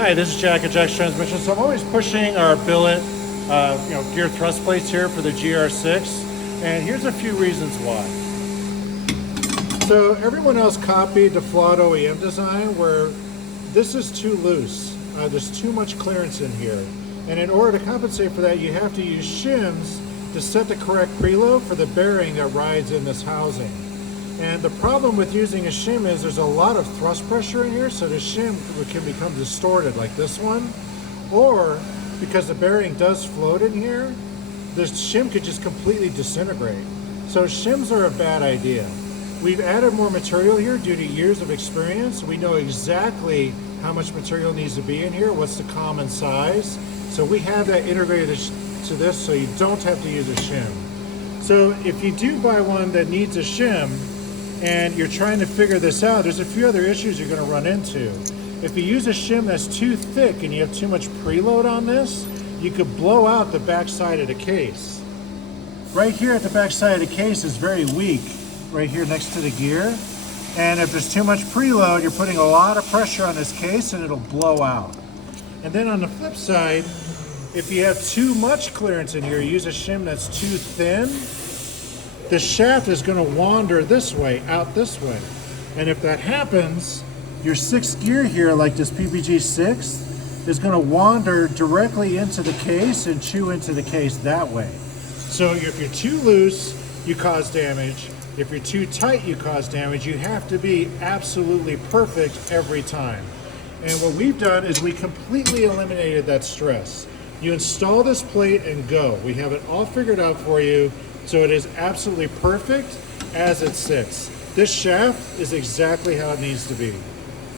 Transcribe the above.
Hi, this is Jack at Jack's Transmission. So I'm always pushing our billet, gear thrust plates here for the GR6, and here's a few reasons why. So everyone else copied the flawed OEM design where this is too loose. There's too much clearance in here, and in order to compensate for that, you have to use shims to set the correct preload for the bearing that rides in this housing. And the problem with using a shim is there's a lot of thrust pressure in here, so the shim can become distorted like this one, or because the bearing does float in here, the shim could just completely disintegrate. So shims are a bad idea. We've added more material here due to years of experience. We know exactly how much material needs to be in here, what's the common size. So we have that integrated to this so you don't have to use a shim. So if you do buy one that needs a shim, and you're trying to figure this out, there's a few other issues you're going to run into. If you use a shim that's too thick and you have too much preload on this, you could blow out the back side of the case. Right here at the back side of the case is very weak, right here next to the gear. And if there's too much preload, you're putting a lot of pressure on this case and it'll blow out. And then on the flip side, if you have too much clearance in here, use a shim that's too thin, the shaft is going to wander this way, out this way. And if that happens, your sixth gear here, like this PPG6, is going to wander directly into the case and chew into the case that way. So if you're too loose, you cause damage. If you're too tight, you cause damage. You have to be absolutely perfect every time. And what we've done is we completely eliminated that stress. You install this plate and go. We have it all figured out for you. So it is absolutely perfect as it sits. This shaft is exactly how it needs to be.